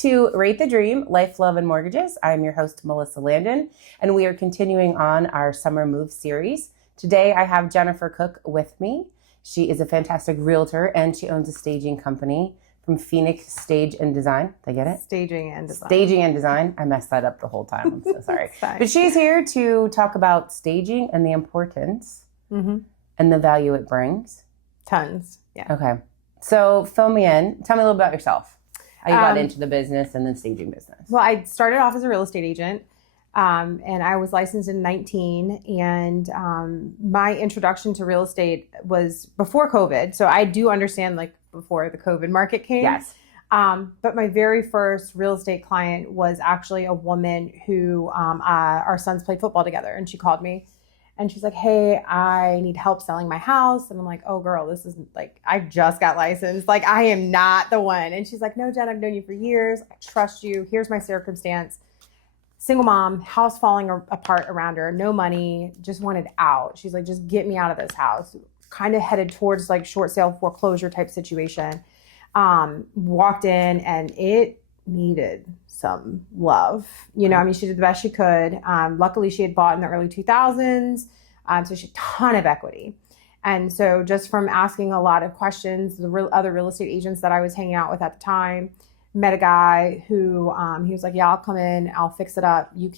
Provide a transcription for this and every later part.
to Rate the Dream, Life, Love, and Mortgages. I'm your host, Melissa Landon, and we are continuing on our summer move series. Today, I have Jennifer Cook with me. She is a fantastic realtor, and she owns a staging company from Phoenix Stage and Design. Did I get it? Staging and Design. Staging and Design. I messed that up the whole time. I'm so sorry. But she's here to talk about staging and the importance and the value it brings. Tons. Yeah. Okay. So fill me in. Tell me a little about yourself. How you got into the business and then staging business. Well, I started off as a real estate agent, and I was licensed in 19. And my introduction to real estate was before COVID. So I do understand, like, before the COVID market came. Yes. But my very first real estate client was actually a woman who our sons played football together. And she called me. And she's like, hey, I need help selling my house. And I'm like, oh, girl, this isn't like, I just got licensed. Like, I am not the one. And she's like, no, Jen, I've known you for years. I trust you. Here's my circumstance. Single mom, house falling apart around her, no money, just wanted out. She's like, just get me out of this house. Kind of headed towards like short sale foreclosure type situation. Walked in and it needed some love. You know, I mean, she did the best she could. Luckily, she had bought in the early 2000s. So she had a ton of equity. And so just from asking a lot of questions, the other real estate agents that I was hanging out with at the time, met a guy who he was like, yeah, I'll come in, I'll fix it up. You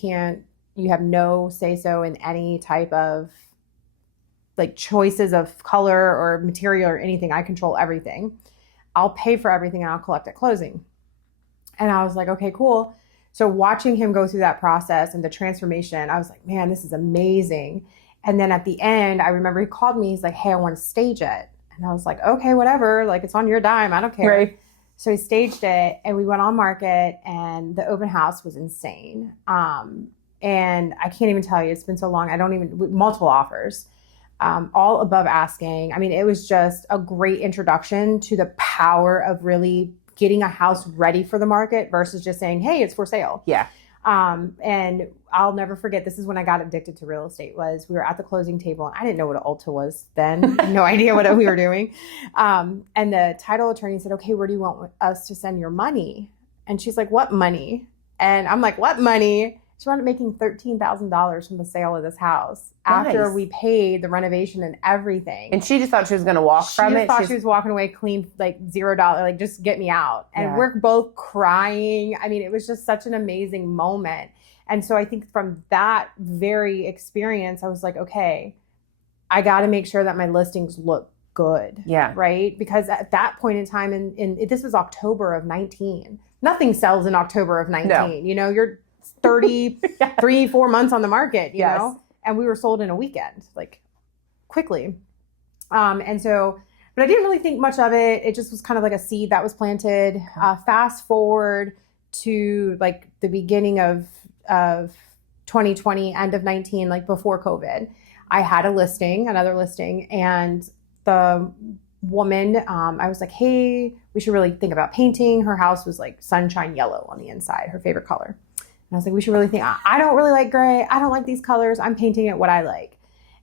have no say-so in any type of like choices of color or material or anything. I control everything. I'll pay for everything and I'll collect at closing. And I was like, okay, cool. So watching him go through that process and the transformation, I was like, man, this is amazing. And then at the end, I remember he called me. He's like, hey, I want to stage it. And I was like, okay, whatever. Like, it's on your dime. I don't care. Right. So he staged it and we went on market and the open house was insane. And I can't even tell you, it's been so long. Multiple offers, all above asking. I mean, it was just a great introduction to the power of really getting a house ready for the market versus just saying, hey, it's for sale. Yeah. And I'll never forget, this is when I got addicted to real estate. Was we were at the closing table and I didn't know what an Ulta was then. No idea what we were doing. And the title attorney said, okay, where do you want us to send your money? And she's like, what money? And I'm like, what money? She wound up making $13,000 from the sale of this house after we paid the renovation and everything. And she just thought she was going to walk from it. She thought she was walking away clean, like $0, like just get me out. And we're both crying. I mean, it was just such an amazing moment. And so I think from that very experience, I was like, okay, I got to make sure that my listings look good. Yeah. Right? Because at that point in time, this was October of 19. Nothing sells in October of 19. No. You know, you're 4 months on the market, you know, and we were sold in a weekend, like quickly. And so, but I didn't really think much of it. It just was kind of like a seed that was planted. Fast forward to like the beginning of 2020, end of 19, like before COVID, I had another listing, and the woman, I was like, hey, we should really think about painting. Her house was like sunshine yellow on the inside, her favorite color. And I was like, we should really think, I don't really like gray. I don't like these colors. I'm painting it what I like.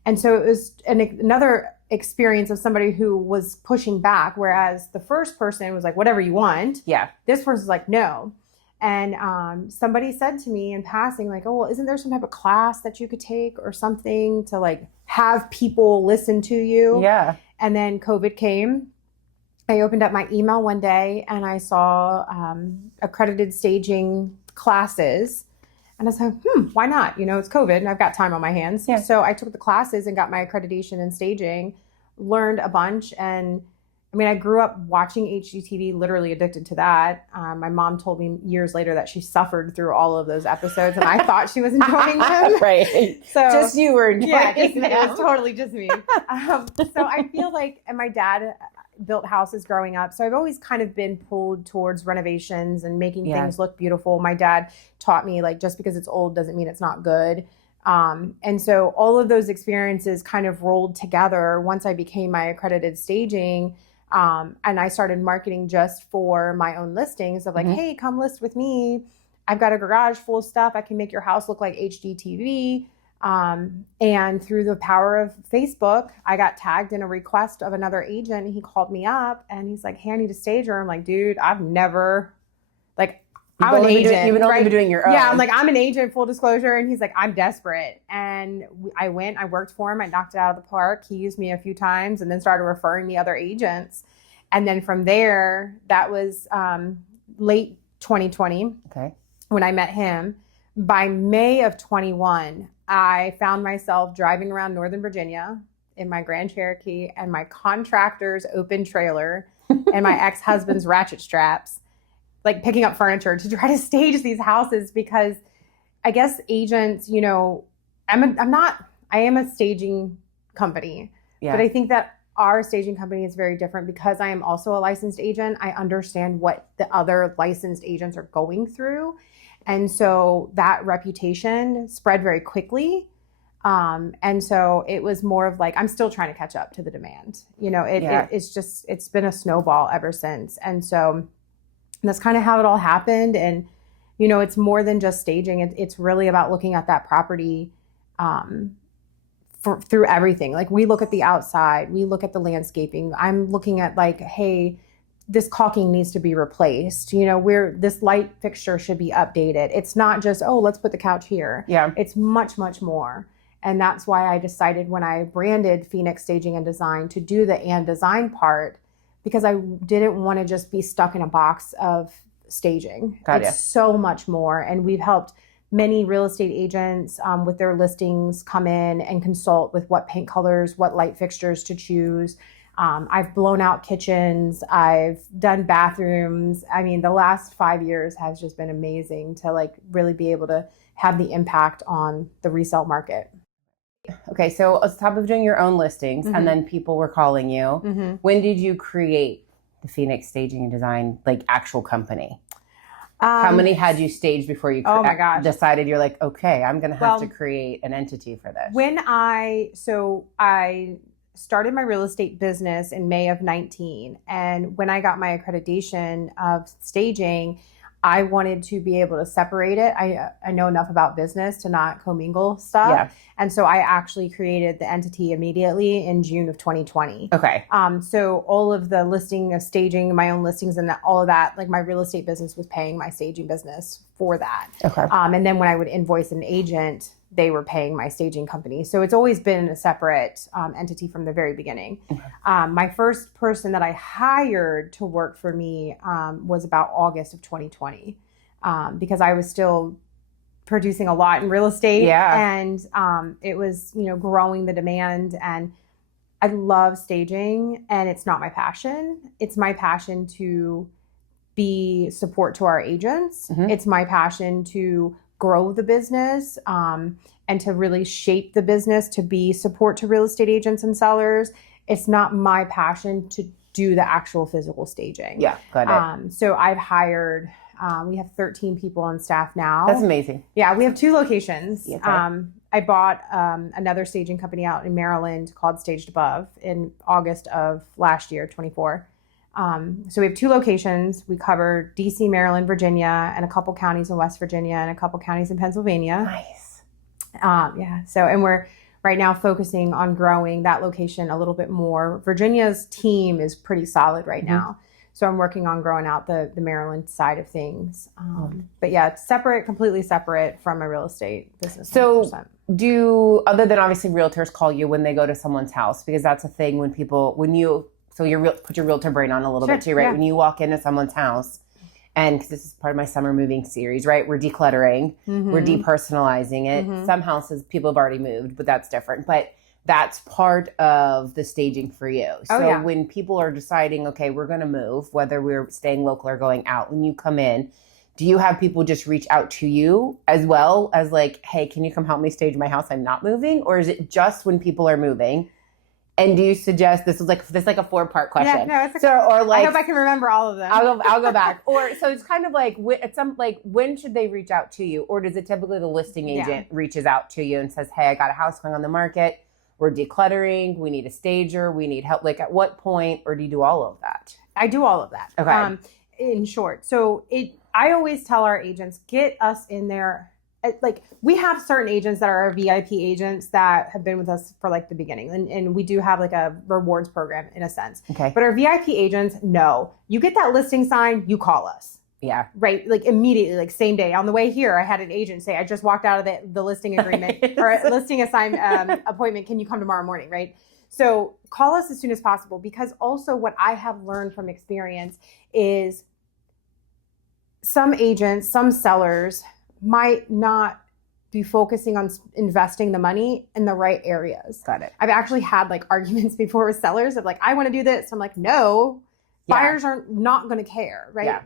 And so it was another experience of somebody who was pushing back, whereas the first person was like, whatever you want. Yeah. This person's like, no. And somebody said to me in passing, like, oh, well, isn't there some type of class that you could take or something to like have people listen to you? Yeah. And then COVID came. I opened up my email one day and I saw accredited staging classes. And I was like, why not? You know, it's COVID and I've got time on my hands. Yeah. So I took the classes and got my accreditation in staging, learned a bunch. And I mean, I grew up watching HGTV, literally addicted to that. My mom told me years later that she suffered through all of those episodes and I thought she was enjoying them. Right. So just you were enjoying them. It was totally just me. So I feel like, and my dad built houses growing up. So I've always kind of been pulled towards renovations and making things look beautiful. My dad taught me, like, just because it's old doesn't mean it's not good. And so all of those experiences kind of rolled together once I became my accredited staging. And I started marketing just for my own listings of like, hey, come list with me. I've got a garage full of stuff. I can make your house look like HGTV. And through the power of Facebook, I got tagged in a request of another agent. He called me up and he's like, hey, I need a stager. I'm like, dude, I've never, like, I'm an agent. You've been only right? been doing your own. Yeah, I'm like, I'm an agent, full disclosure. And he's like, I'm desperate. And I worked for him. I knocked it out of the park. He used me a few times and then started referring me other agents. And then from there, that was late 2020 when I met him. By May of 21, I found myself driving around Northern Virginia in my Grand Cherokee and my contractor's open trailer and my ex-husband's ratchet straps, like picking up furniture to try to stage these houses because I guess agents, you know, I am a staging company, but I think that our staging company is very different because I am also a licensed agent. I understand what the other licensed agents are going through. And so that reputation spread very quickly. And so it was more of like, I'm still trying to catch up to the demand. You know, it's been a snowball ever since. And so that's kind of how it all happened. And, you know, it's more than just staging. It's really about looking at that property through everything. Like we look at the outside, we look at the landscaping. I'm looking at like, hey, this caulking needs to be replaced. You know, this light fixture should be updated. It's not just, oh, let's put the couch here. Yeah. It's much, much more. And that's why I decided when I branded Phoenix Staging and Design to do the and design part, because I didn't want to just be stuck in a box of staging. It's so much more. And we've helped many real estate agents with their listings come in and consult with what paint colors, what light fixtures to choose. I've blown out kitchens. I've done bathrooms. I mean, the last 5 years has just been amazing to like really be able to have the impact on the resale market. Okay, so on top of doing your own listings and then people were calling you, when did you create the Phoenix Staging and Design, like actual company? How many had you staged before you decided you're like, okay, I'm going to have to create an entity for this? I started my real estate business in May of 19. And when I got my accreditation of staging, I wanted to be able to separate it. I know enough about business to not commingle stuff. Yeah. And so I actually created the entity immediately in June of 2020. Okay. So all of the listing of staging, my own listings and all of that, like my real estate business was paying my staging business for that. Okay. And then when I would invoice an agent, they were paying my staging company. So it's always been a separate entity from the very beginning. My first person that I hired to work for me was about August of 2020 because I was still producing a lot in real estate. Yeah. And it was, you know, growing the demand. And I love staging and it's not my passion. It's my passion to be support to our agents. It's my passion to grow the business and to really shape the business to be support to real estate agents and sellers. It's not my passion to do the actual physical staging. Yeah, got it. So I've hired, we have 13 people on staff now. That's amazing. Yeah, we have 2 locations. Okay. I bought another staging company out in Maryland called Staged Above in August of last year, 24. So we have 2 locations. We cover DC, Maryland, Virginia, and a couple counties in West Virginia and a couple counties in Pennsylvania. Nice. Yeah. So, and we're right now focusing on growing that location a little bit more. Virginia's team is pretty solid right now. So I'm working on growing out the Maryland side of things. But yeah, it's separate, completely separate from my real estate business. 100%. So other than obviously realtors call you when they go to someone's house, because that's a thing put your realtor brain on a little bit too, right? Yeah. When you walk into someone's house, and because this is part of my summer moving series, right? We're decluttering, we're depersonalizing it. Some houses people have already moved, but that's different. But that's part of the staging for you. So when people are deciding, okay, we're going to move, whether we're staying local or going out, when you come in, do you have people just reach out to you as well as like, hey, can you come help me stage my house? I'm not moving. Or is it just when people are moving? And do you suggest this is like a 4-part question? Yeah, no, I hope I can remember all of them. I'll go back. Or so it's kind of like when should they reach out to you, or does it typically the listing agent reaches out to you and says, hey, I got a house going on the market, we're decluttering, we need a stager, we need help. Like at what point, or do you do all of that? I do all of that. Okay. In short, so I always tell our agents, get us in there. Like we have certain agents that are our VIP agents that have been with us for like the beginning. And we do have like a rewards program in a sense. Okay. But our VIP agents, no, you get that listing sign, you call us. Yeah. right? Like immediately, like same day. On the way here, I had an agent say, I just walked out of the listing agreement or listing appointment. Can you come tomorrow morning, right? So call us as soon as possible, because also what I have learned from experience is some agents, some sellers might not be focusing on investing the money in the right areas. Got it. I've actually had like arguments before with sellers of like, I want to do this. I'm like, no, buyers are not going to care, right? Yeah.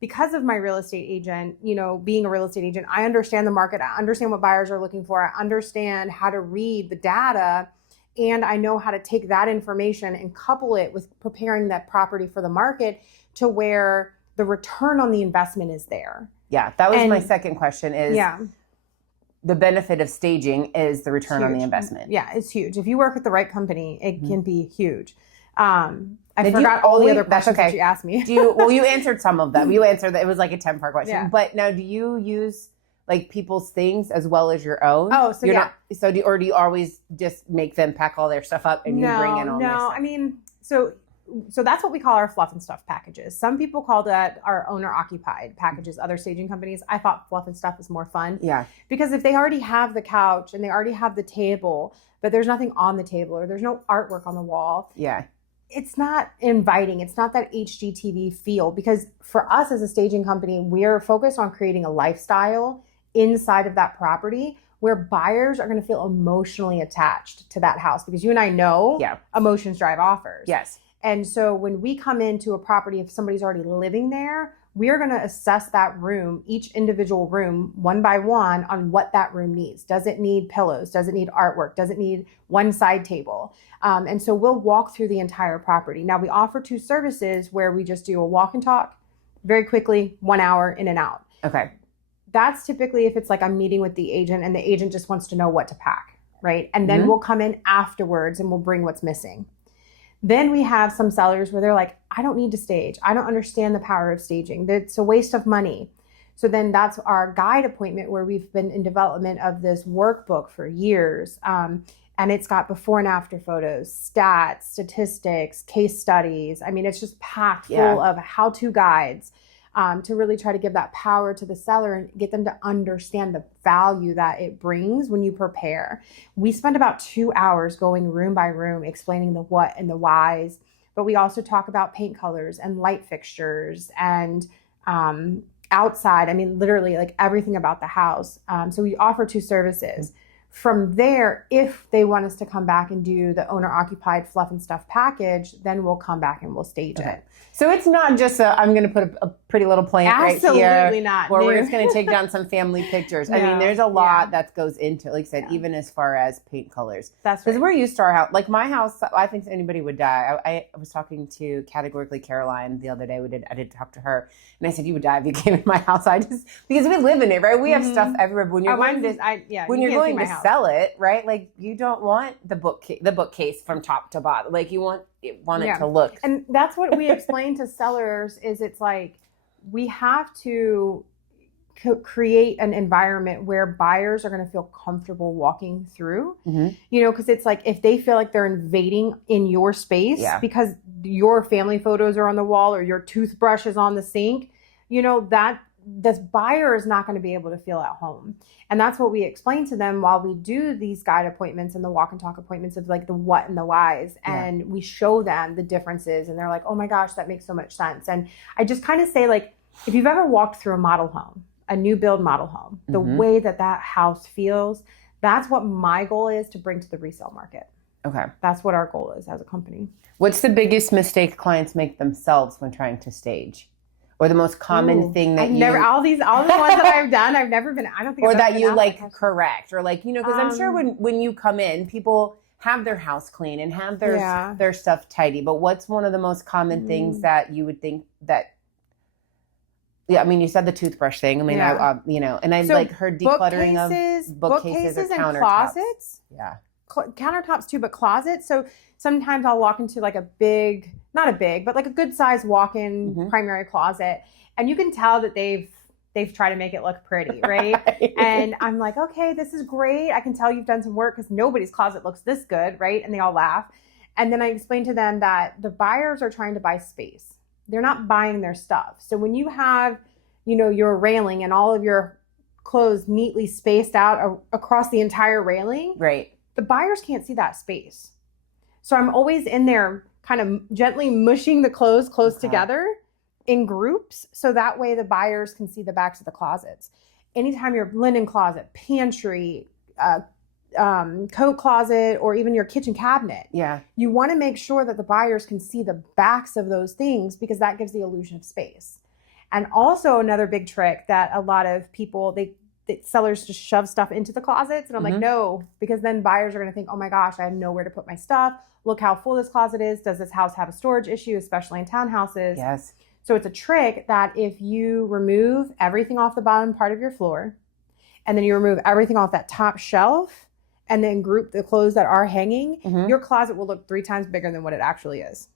Because of my real estate agent, being a real estate agent, I understand the market. I understand what buyers are looking for. I understand how to read the data, and I know how to take that information and couple it with preparing that property for the market to where the return on the investment is there. Yeah. That was my second question is, yeah, the benefit of staging is the return on the huge. investment. Yeah, it's huge. If you work with the right company, it can be huge. I Did forgot you all the always- other that's questions okay. that you asked me. You answered some of them. You answered that. It was like a 10-part question. Yeah. But now, do you use like people's things as well as your own? Oh, so You're yeah. not, do you always just make them pack all their stuff up and you bring in all their stuff? I mean, so that's what we call our fluff and stuff packages. Some people call that our owner occupied packages, other staging companies. I thought fluff and stuff is more fun. Yeah. Because if they already have the couch and they already have the table, but there's nothing on the table or there's no artwork on the wall, Yeah. it's not inviting. It's not that HGTV feel, because for us as a staging company, we're focused on creating a lifestyle inside of that property where buyers are going to feel emotionally attached to that house, because you and I know emotions drive offers. Yes. And so when we come into a property, if somebody's already living there, we are going to assess that room, each individual room, one by one, on what that room needs. Does it need pillows? Does it need artwork? Does it need one side table? And so we'll walk through the entire property. Now, we offer 2 services where we just do a walk and talk very quickly, 1 hour in and out. Okay. That's typically if it's like I'm meeting with the agent and the agent just wants to know what to pack, right? And then we'll come in afterwards and we'll bring what's missing. Then we have some sellers where they're like, I don't need to stage. I don't understand the power of staging. It's a waste of money. So then that's our guide appointment, where we've been in development of this workbook for years. And it's got before and after photos, stats, statistics, case studies. I mean, it's just packed full of how-to guides to really try to give that power to the seller and get them to understand the value that it brings when you prepare. We spend about 2 hours going room by room, explaining the what and the whys, but we also talk about paint colors and light fixtures and outside. I mean, literally like everything about the house. So we offer 2 services. From there, if they want us to come back and do the owner occupied fluff and stuff package, then we'll come back and we'll stage it. So it's not just I'm going to put a pretty little plant right here. Absolutely not. Where we're just going to take down some family pictures. I mean, there's a lot that goes into it, like I said, even as far as paint colors. That's Because right. we're used to our house. Like my house, I think anybody would die. I was talking to Categorically Caroline the other day. I did talk to her. And I said, you would die if you came in my house. Because we live in it, right? We have stuff everywhere. But when you're going to sell it, right? Like you don't want the bookcase from top to bottom. Like you want it to look. And that's what we explain to sellers is it's like we have to create an environment where buyers are going to feel comfortable walking through, because it's like if they feel like they're invading in your space because your family photos are on the wall or your toothbrush is on the sink, that this buyer is not going to be able to feel at home. And that's what we explain to them while we do these guide appointments and the walk and talk appointments of like the what and the whys. And we show them the differences and they're like, oh my gosh, that makes so much sense. And I just kind of say, like, if you've ever walked through a model home, a new build model home, the way that house feels, that's what my goal is to bring to the resale market. Okay. That's what our goal is as a company. What's the biggest mistake clients make themselves when trying to stage? Or the most common thing that all the ones that I've done, I've never been, I don't think or I've that ever you been like correct, or like, because I'm sure when you come in, people have their house clean and have their stuff tidy. But what's one of the most common things that you would think that, I mean, you said the toothbrush thing. I mean, and I like heard decluttering of bookcases or and countertops. closets. Yeah. Countertops too, but closets. So sometimes I'll walk into like not a big, but like a good size walk-in primary closet. And you can tell that they've tried to make it look pretty, right? And I'm like, okay, this is great. I can tell you've done some work because nobody's closet looks this good, right? And they all laugh. And then I explain to them that the buyers are trying to buy space. they're not buying their stuff. So when you have, your railing and all of your clothes neatly spaced out across the entire railing, Right. the buyers can't see that space. So I'm always in there kind of gently mushing the clothes close together in groups. So that way the buyers can see the backs of the closets. Anytime your linen closet, pantry, coat closet, or even your kitchen cabinet, you want to make sure that the buyers can see the backs of those things, because that gives the illusion of space. And also another big trick that a lot of people, sellers just shove stuff into the closets. And I'm like, no, because then buyers are going to think, oh my gosh, I have nowhere to put my stuff. Look how full this closet is. Does this house have a storage issue, especially in townhouses? Yes. So it's a trick that if you remove everything off the bottom part of your floor, and then you remove everything off that top shelf, and then group the clothes that are hanging, your closet will look 3 times bigger than what it actually is.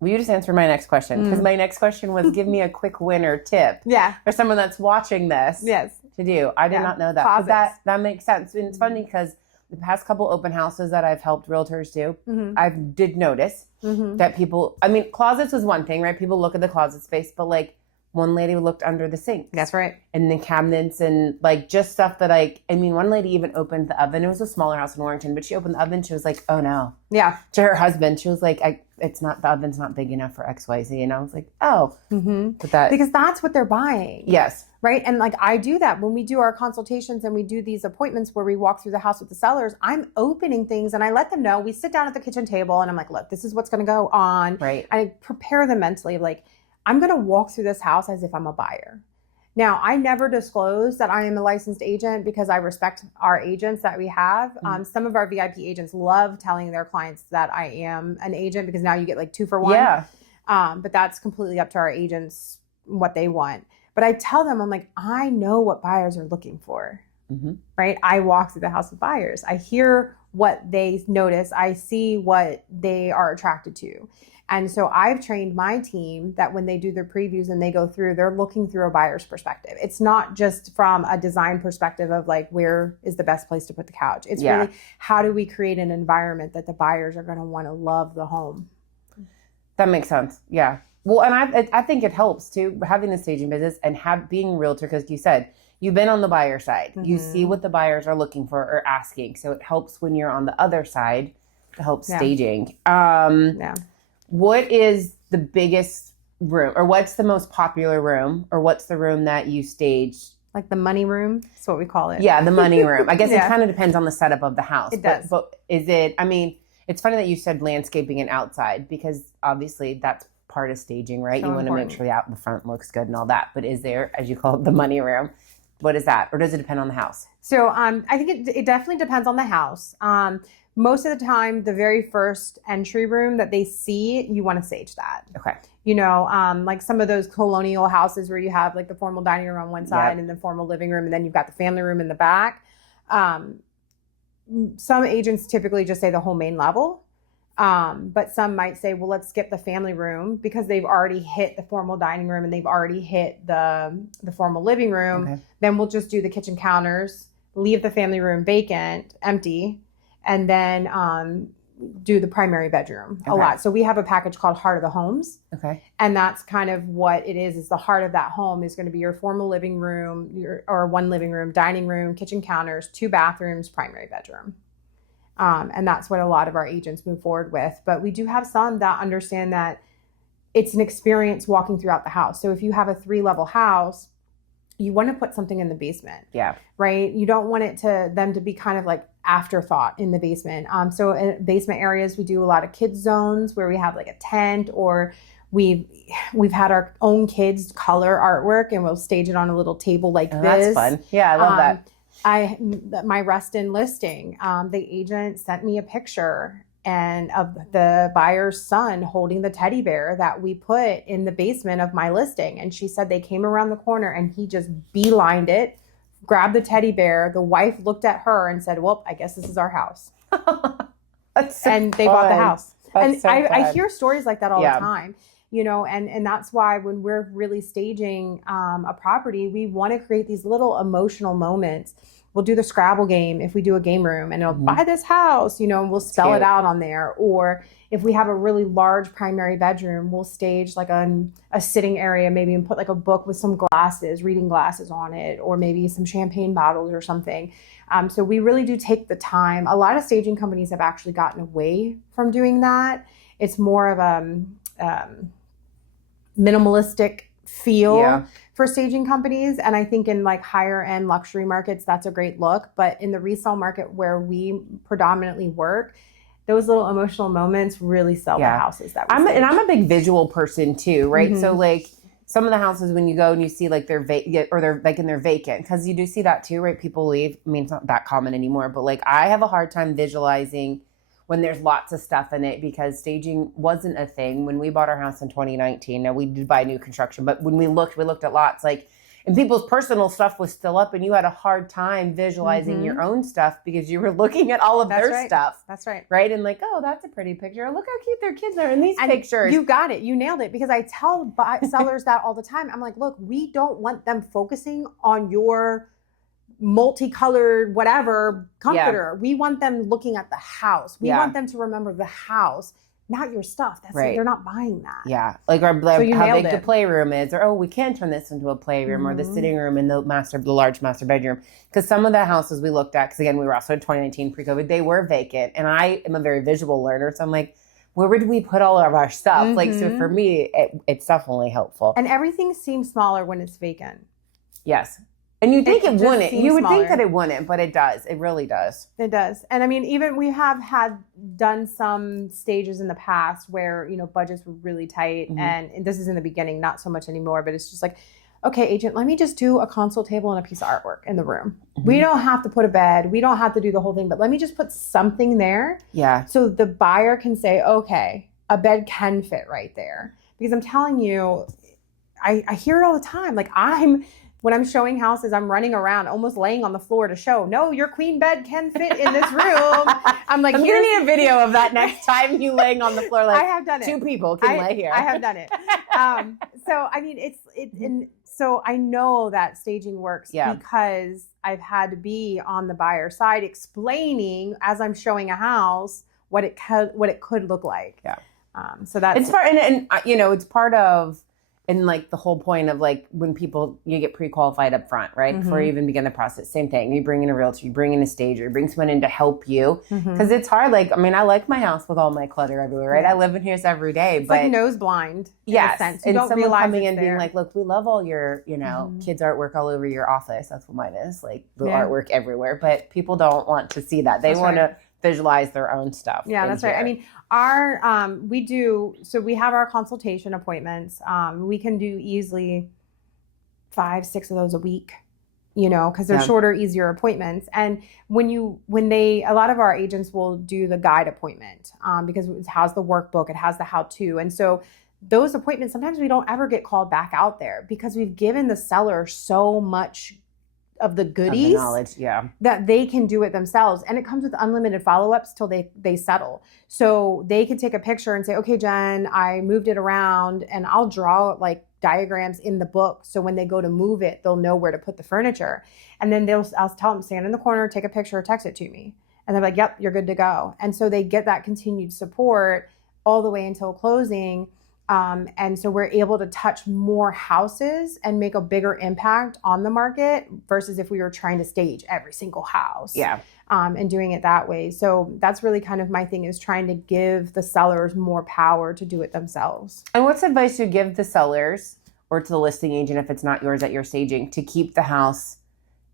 Will you just answer my next question? Because my next question was, give me a quick winner tip for someone that's watching this to do. I did not know that. But that makes sense. And it's funny because the past couple open houses that I've helped realtors do, I did notice that people, closets was one thing, right? People look at the closet space, but like one lady looked under the sink. That's right. And the cabinets and like just stuff that one lady even opened the oven. It was a smaller house in Warrington, but she opened the oven. She was like, oh no. Yeah. To her husband, she was like, the oven's not big enough for XYZ. And I was like, oh. But because that's what they're buying. Yes. Right. And like I do that when we do our consultations and we do these appointments where we walk through the house with the sellers. I'm opening things and I let them know. We sit down at the kitchen table and I'm like, look, this is what's going to go on. Right. I prepare them mentally. Like, I'm going to walk through this house as if I'm a buyer. Now, I never disclose that I am a licensed agent because I respect our agents that we have. Some of our VIP agents love telling their clients that I am an agent because now you get like 2 for 1. Yeah. But that's completely up to our agents, what they want. But I tell them, I'm like, I know what buyers are looking for, right? I walk through the house with buyers. I hear what they notice. I see what they are attracted to. And so I've trained my team that when they do their previews and they go through, they're looking through a buyer's perspective. It's not just from a design perspective of like, where is the best place to put the couch? It's really, how do we create an environment that the buyers are going to want to love the home? That makes sense. Yeah. Well, and I think it helps too, having the staging business and being a realtor, because you said you've been on the buyer side. You see what the buyers are looking for or asking. So it helps when you're on the other side to help staging. What is the biggest room, or what's the most popular room, or what's the room that you stage? Like the money room? That's what we call it. Yeah, the money room. I guess it kind of depends on the setup of the house. It does. But is it, it's funny that you said landscaping and outside, because obviously that's part of staging, right? So you want to make sure the out in the front looks good and all that. But is there, as you call it, the money room? What is that? Or does it depend on the house? So I think it definitely depends on the house. Most of the time, the very first entry room that they see, you want to stage that. Okay. Like some of those colonial houses where you have like the formal dining room on one side and the formal living room, and then you've got the family room in the back. Some agents typically just say the whole main level. But some might say, well, let's skip the family room because they've already hit the formal dining room and they've already hit the formal living room. Okay. Then we'll just do the kitchen counters, leave the family room vacant, empty, and then do the primary bedroom a lot. So we have a package called Heart of the Homes. Okay. And that's kind of what it is the heart of that home is going to be your formal living room, or one living room, dining room, kitchen counters, 2 bathrooms, primary bedroom. And that's what a lot of our agents move forward with. But we do have some that understand that it's an experience walking throughout the house. So if you have a 3-level house, you want to put something in the basement. Yeah. Right? You don't want them to be kind of like afterthought in the basement. So in basement areas, we do a lot of kids zones where we have like a tent, or we've had our own kids color artwork and we'll stage it on a little table like this. That's fun. Yeah, I love that. My Reston listing, the agent sent me a picture of the buyer's son holding the teddy bear that we put in the basement of my listing. And she said they came around the corner and he just beelined it, grabbed the teddy bear. The wife looked at her and said, well, I guess this is our house. And they bought the house. That's I hear stories like that all the time. And that's why when we're really staging a property, we want to create these little emotional moments we'll do the Scrabble game if we do a game room, and it'll buy this house, and we'll spell it out on there. Or if we have a really large primary bedroom, we'll stage like a sitting area maybe and put like a book with some glasses, reading glasses on it, or maybe some champagne bottles or something. So we really do take the time. A lot of staging companies have actually gotten away from doing that. It's more of a minimalistic feel for staging companies. And I think in like higher end luxury markets, that's a great look. But in the resale market where we predominantly work, those little emotional moments really sell the houses that we stage. And I'm a big visual person too, right? So like some of the houses when you go and you see like they're vacant or they're vacant, because you do see that too, right? People leave. I mean, it's not that common anymore, but like I have a hard time visualizing when there's lots of stuff in it, because staging wasn't a thing when we bought our house in 2019. Now we did buy new construction, but when we looked at lots, like, and people's personal stuff was still up, and you had a hard time visualizing your own stuff because you were looking at all of their stuff. That's right. Right? And like, oh, that's a pretty picture. Look how cute their kids are in these pictures. You got it. You nailed it. Because I tell sellers that all the time. I'm like, look, we don't want them focusing on your multicolored whatever comforter. We want them looking at the house. We want them to remember the house, not your stuff. That's right. They're not buying that. Yeah. Like how big the playroom is, or we can turn this into a playroom, or the sitting room in the large master bedroom. Because some of the houses we looked at, because again, we were also in 2019 pre-COVID, they were vacant. And I am a very visual learner. So I'm like, where would we put all of our stuff? Like, so for me, it's definitely helpful. And everything seems smaller when it's vacant. Yes. And you'd think it wouldn't. You would think that it wouldn't, but it does. It really does. It does. And I mean, even we have done some stages in the past where, budgets were really tight. And this is in the beginning, not so much anymore, but it's just like, okay, agent, let me just do a console table and a piece of artwork in the room. We don't have to put a bed. We don't have to do the whole thing, but let me just put something there. Yeah. So the buyer can say, okay, a bed can fit right there. Because I'm telling you, I hear it all the time. Like when I'm showing houses, I'm running around, almost laying on the floor to show, no, your queen bed can fit in this room. I'm like, I'm going to need a video of that next time you laying on the floor. Like, I have done it. 2 people can lay here. I have done it. So, I mean, so I know that staging works because I've had to be on the buyer side explaining as I'm showing a house what it could look like. Yeah. So that's it's part, and it's part of. And like the whole point of like when you get pre-qualified up front, right? Before you even begin the process, same thing. You bring in a realtor, you bring in a stager, you bring someone in to help you. Because it's hard. Like, I mean, I like my house with all my clutter everywhere, right? I live in here every day. It's like nose blind. Yes. In a sense. You don't realize coming in being like, look, we love all your, kids' artwork all over your office. That's what mine is. Like the artwork everywhere. But people don't want to see that. They want to visualize their own stuff. Yeah, that's right. I mean, we have our consultation appointments. We can do easily 5-6 of those a week, because they're shorter, easier appointments. And a lot of our agents will do the guide appointment, because it has the workbook, it has the how-to. And so those appointments, sometimes we don't ever get called back out there because we've given the seller so much of the goodies, of the knowledge, that they can do it themselves. And it comes with unlimited follow-ups till they settle. So they can take a picture and say, okay, Jen, I moved it around, and I'll draw like diagrams in the book. So when they go to move it, they'll know where to put the furniture. And then I'll tell them, stand in the corner, take a picture, or text it to me. And they're like, yep, you're good to go. And so they get that continued support all the way until closing. And so we're able to touch more houses and make a bigger impact on the market versus if we were trying to stage every single house. Yeah. And doing it that way. So that's really kind of my thing, is trying to give the sellers more power to do it themselves. And what's advice you give the sellers or to the listing agent, if it's not yours that you're staging, to keep the house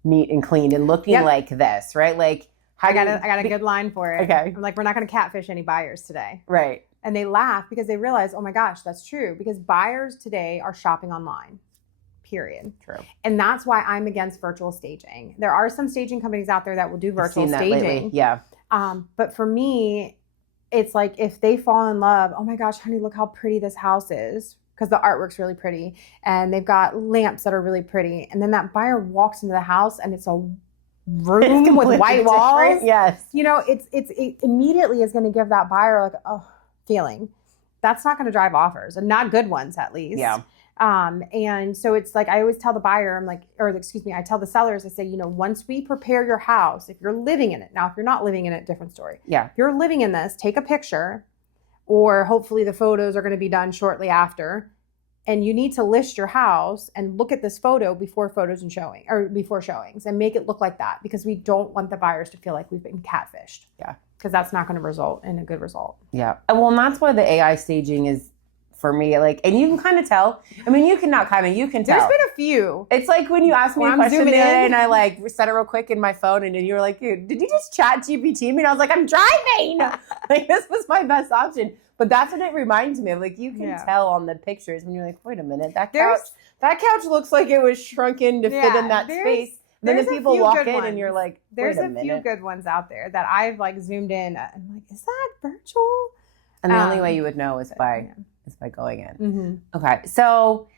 neat and clean and looking like this, right? Like, I got a good line for it. Okay. I'm like, we're not going to catfish any buyers today. Right. And they laugh because they realize, oh my gosh, that's true. Because buyers today are shopping online, period. True. And that's why I'm against virtual staging. There are some staging companies out there that will do virtual staging. Lately. Yeah. But for me, it's like if they fall in love, oh my gosh, honey, look how pretty this house is. Because the artwork's really pretty. And they've got lamps that are really pretty. And then that buyer walks into the house and it's a room with white walls. Yes. It immediately is going to give that buyer like, oh, feeling. That's not going to drive offers, and not good ones at least. Yeah. And so it's like, I always tell the buyer, I'm like, or excuse me, I tell the sellers, I say, you know, once we prepare your house, if you're living in it, now, if you're not living in it, different story. Yeah. If you're living in this, take a picture, or hopefully the photos are going to be done shortly after. And you need to list your house and look at this photo before photos and showing, or before showings, and make it look like that, because we don't want the buyers to feel like we've been catfished. Yeah. Because that's not going to result in a good result. Yeah. Well, and that's why the AI staging is, for me, like, and you can kind of tell. I mean, you can tell. There's been a few. It's like when you asked me When a I'm question the other zooming day in. and I like said it real quick in my phone, and then you were like, dude, did you just chat GPT me? And I was like, I'm driving. Like, this was my best option. But that's what it reminds me of. Like, you can tell on the pictures when you're like, wait a minute, that couch looks like it was shrunken to fit in that space. Then the people walk in and you're like, there's a few good ones out there that I've like zoomed in. I'm like, is that virtual? And the only way you would know is by going in. Mm-hmm. Okay. So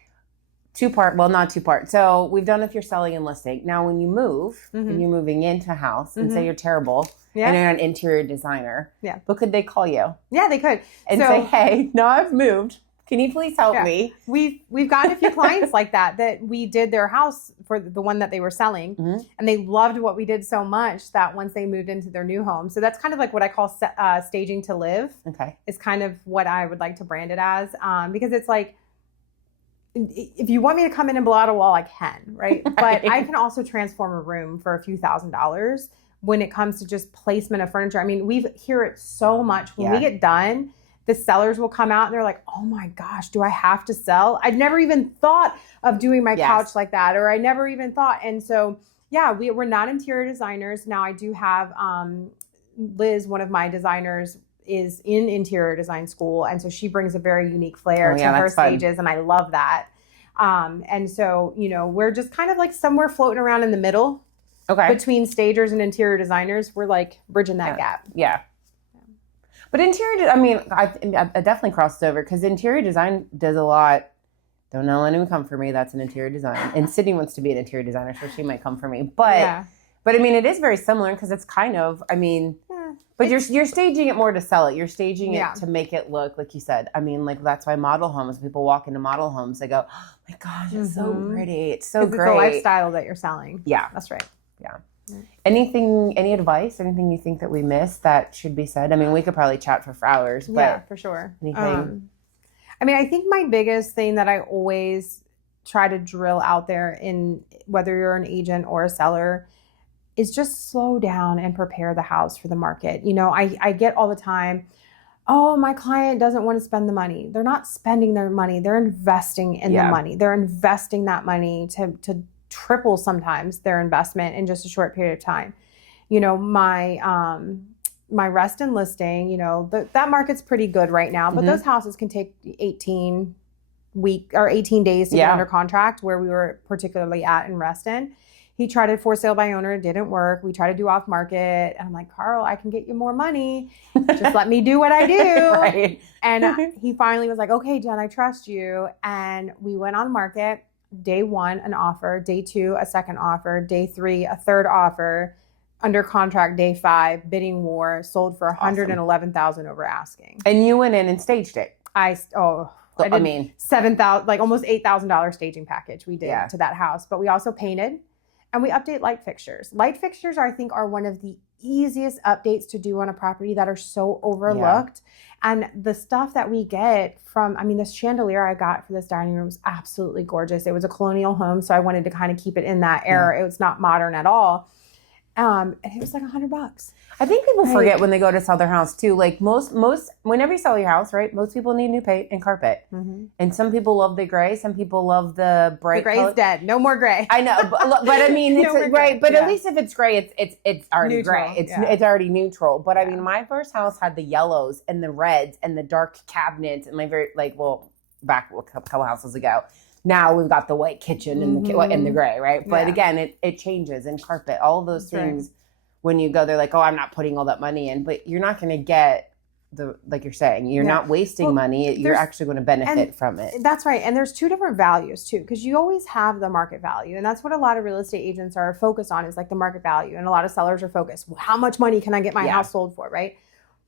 not two part. So we've done if you're selling and listing. Now, when you move and you're moving into a house and say you're terrible and you're an interior designer, what could they call you? Yeah, they could. And say, hey, now I've moved. Can you please help me? We've gotten a few clients like that we did their house for the one that they were selling, and they loved what we did so much that once they moved into their new home. So that's kind of like what I call staging to live. Okay. Is kind of what I would like to brand it as, because it's like, if you want me to come in and blow out a wall, I can, right? But I can also transform a room for a few $1,000s when it comes to just placement of furniture. I mean, we hear it so much when we get done. The sellers will come out and they're like, oh my gosh, do I have to sell? I'd never even thought of doing my couch like that, or I never even thought. And so, we're not interior designers. Now I do have Liz, one of my designers, is in interior design school. And so she brings a very unique flair to her stages. And I love that. And so, you know, we're just kind of like somewhere floating around in the middle between stagers and interior designers. We're like bridging that gap. Yeah. But interior, I mean, I definitely crossed over because interior design does a lot. Don't know anyone come for me. That's an interior design. And Sydney wants to be an interior designer, so she might come for me. But I mean, it is very similar because it's kind of, I mean, but you're staging it more to sell it. You're staging it to make it look, like you said. I mean, like that's why model homes, people walk into model homes, they go, oh my gosh, it's so pretty. It's so great. It's the lifestyle that you're selling. Yeah. That's right. Yeah. Any advice, anything you think that we missed that should be said? I mean, we could probably chat for hours, but yeah, for sure. Anything? I mean, I think my biggest thing that I always try to drill out there, in whether you're an agent or a seller, is just slow down and prepare the house for the market. You know, I get all the time, oh, my client doesn't want to spend the money. They're not spending their money. They're investing in the money. They're investing that money to triple sometimes their investment in just a short period of time. You know, my rest and listing, you know, that market's pretty good right now, but those houses can take 18 days to get under contract, where we were particularly at in Reston. He tried it for sale by owner. It didn't work. We tried to do off market. And I'm like, Carl, I can get you more money. Just let me do what I do. Right. And he finally was like, okay, Jen, I trust you. And we went on market. Day 1, an offer. Day 2, a second offer. Day 3, a third offer. Under contract, day 5, bidding war, sold for $111,000 over asking. And you went in and staged it. I mean, $7,000, like almost $8,000 staging package we did to that house. But we also painted, and we update light fixtures. Light fixtures, I think, are one of the easiest updates to do on a property that are so overlooked. And the stuff that we get from, I mean, this chandelier I got for this dining room was absolutely gorgeous. It was a colonial home, so I wanted to kind of keep it in that era. It was not modern at all. And it was like $100. I think people forget when they go to sell their house too. Like most, whenever you sell your house, right? Most people need new paint and carpet. And some people love the gray. Some people love the bright. The gray's dead. No more gray. I know, but I mean, it's right. But at least if it's gray, it's already neutral, gray. It's already neutral. But I mean, my first house had the yellows and the reds and the dark cabinets, and back a couple houses ago. Now we've got the white kitchen and the gray, right? But again, it changes, and carpet, all of those things. When you go, they're like, oh, I'm not putting all that money in, but you're not going to get like you're saying, you're not wasting money. You're actually going to benefit from it. That's right. And there's two different values too, because you always have the market value. And that's what a lot of real estate agents are focused on, is like the market value. And a lot of sellers are focused, well, how much money can I get my house sold for, right?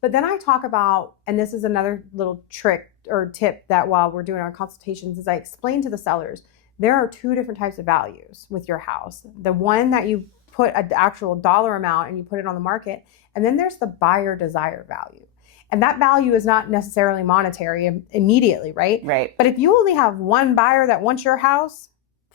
But then I talk about, and this is another little trick or tip that while we're doing our consultations, is I explain to the sellers, there are two different types of values with your house. The one that you put an actual dollar amount and you put it on the market, and then there's the buyer desire value. And that value is not necessarily monetary immediately, right? Right. But if you only have one buyer that wants your house,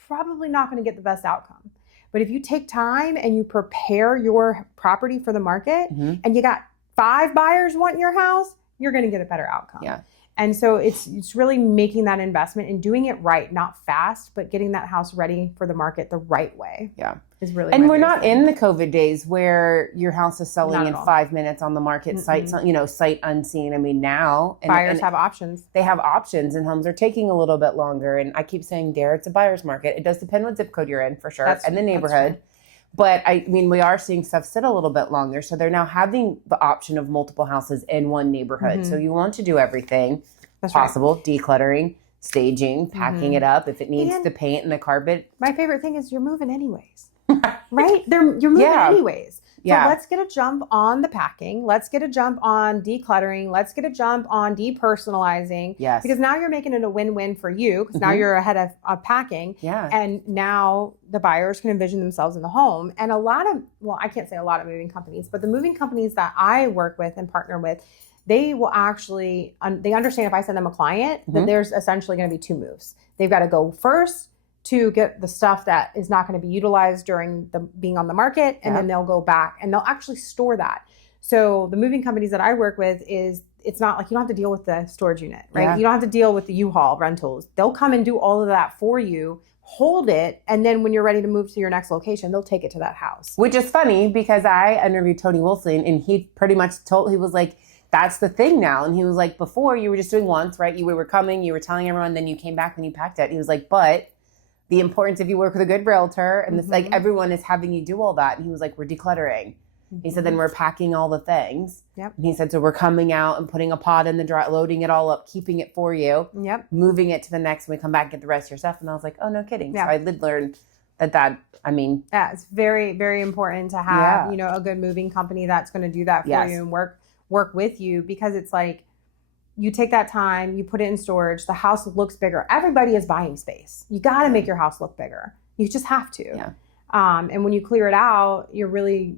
probably not going to get the best outcome. But if you take time and you prepare your property for the market, and you got 5 buyers wanting your house, you're going to get a better outcome. Yeah. And so it's really making that investment and doing it right, not fast, but getting that house ready for the market the right way. Yeah. Is really. And my we're biggest not thing. in the COVID days where your house is selling Not at in all. 5 minutes on the market, sight unseen. I mean, now Buyers have options. they have options, and homes are taking a little bit longer. And I keep saying, Dare, it's a buyer's market. It does depend what zip code you're in, for sure, and the neighborhood. Right. But I mean, we are seeing stuff sit a little bit longer. So they're now having the option of multiple houses in one neighborhood. So you want to do everything That's possible, decluttering, staging, packing it up. If it needs And- the paint and the carpet. My favorite thing is you're moving anyways, right? You're moving Yeah. anyways. So Yeah. let's get a jump on the packing. Let's get a jump on decluttering. Let's get a jump on depersonalizing. Yes. Because now you're making it a win-win for you because now you're ahead of packing. Yeah. And now the buyers can envision themselves in the home. And a lot of, well, I can't say a lot of moving companies, but the moving companies that I work with and partner with, they will actually, they understand if I send them a client that there's essentially going to be 2 moves. They've got to go first to get the stuff that is not going to be utilized during the being on the market, and then they'll go back and they'll actually store that. So the moving companies that I work with it's not like you don't have to deal with the storage unit, right? Yeah. You don't have to deal with the U-Haul rentals. They'll come and do all of that for you, hold it, and then when you're ready to move to your next location, they'll take it to that house. Which is funny because I interviewed Tony Wilson, and he pretty much he was like, that's the thing now. And he was like, before you were just doing once, right? You were coming, you were telling everyone, then you came back when you packed it. He was like, but the importance if you work with a good realtor and it's like everyone is having you do all that. And he was like, we're decluttering. He said, then we're packing all the things. Yep. And he said, so we're coming out and putting a pod in the dry, loading it all up, keeping it for you, Yep. moving it to the next when we come back and get the rest of your stuff. And I was like, oh, no kidding. Yeah. So I did learn I mean, Yeah, it's very, very important to have, Yeah. a good moving company that's going to do that for Yes. you and work with you, because it's like you take that time, you put it in storage, the house looks bigger. Everybody is buying space. You got to make your house look bigger. You just have to. Yeah. And when you clear it out, you're really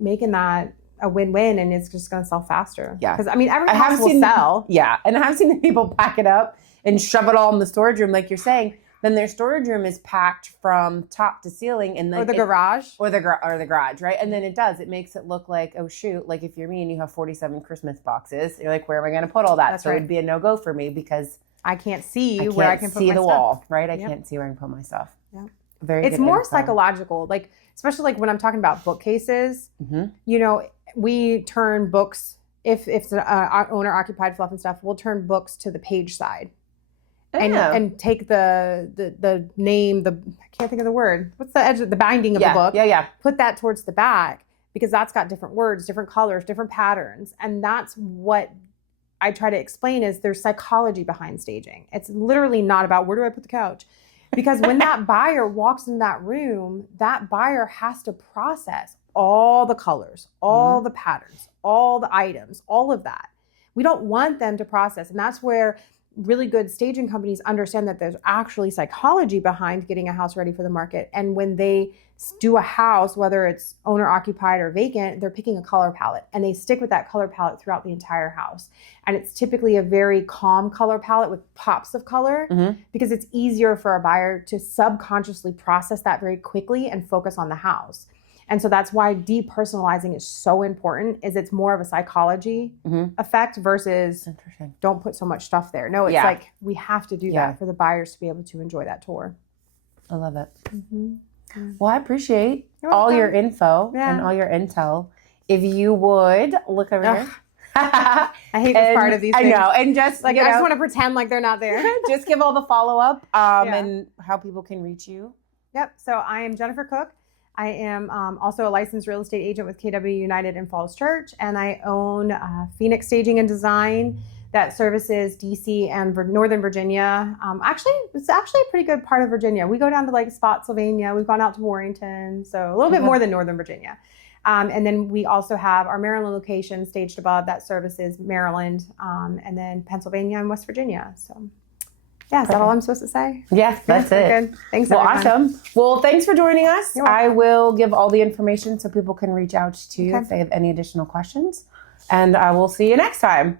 making that a win-win, and it's just going to sell faster. Yeah. Because I mean, every I house have will seen sell. Yeah. And I have seen the people pack it up and shove it all in the storage room, like you're saying. Then their storage room is packed from top to ceiling, and then Or the garage. or the garage, right? And then it makes it look like, oh shoot, like if you're me and you have 47 Christmas boxes, you're like, where am I going to put all that? That's so right. it'd be a no-go for me because I can't see I where I can't can put see my the stuff. wall, right? I Yep. can't see where I can put my stuff. Yep. Very. It's good more info. psychological, like especially like when I'm talking about bookcases. We turn books, if it's an owner occupied fluff and stuff, we'll turn books to the page side and take the name, I can't think of the word, what's the edge of the binding of the book, put that towards the back, because that's got different words, different colors, different patterns. And that's what I try to explain is there's psychology behind staging. It's literally not about where do I put the couch? Because when that buyer walks in that room, that buyer has to process all the colors, all the patterns, all the items, all of that. We don't want them to process. And that's where really good staging companies understand that there's actually psychology behind getting a house ready for the market. And when they do a house, whether it's owner occupied or vacant, they're picking a color palette, and they stick with that color palette throughout the entire house. And it's typically a very calm color palette with pops of color, because it's easier for a buyer to subconsciously process that very quickly and focus on the house. And so that's why depersonalizing is so important, is it's more of a psychology effect versus don't put so much stuff there. No, it's like we have to do that for the buyers to be able to enjoy that tour. I love it. Well, I appreciate all your info and all your intel. If you would look over here. I hate this part of these things. I know. And just Like, I just want to pretend like they're not there. just give all the follow-up and how people can reach you. Yep. So I am Jennifer Cook. I am also a licensed real estate agent with KW United in Falls Church, and I own Phoenix Staging and Design that services DC and Northern Virginia. It's actually a pretty good part of Virginia. We go down to like Spotsylvania. We've gone out to Warrington, so a little bit more than Northern Virginia. And then we also have our Maryland location staged above that services Maryland, and then Pennsylvania and West Virginia. So yeah, is that all I'm supposed to say? Yeah, that's it. Good. Thanks, Well, everyone. awesome. Well, thanks for joining us. You're welcome. I will give all the information so people can reach out to you Okay. if they have any additional questions. And I will see you next time.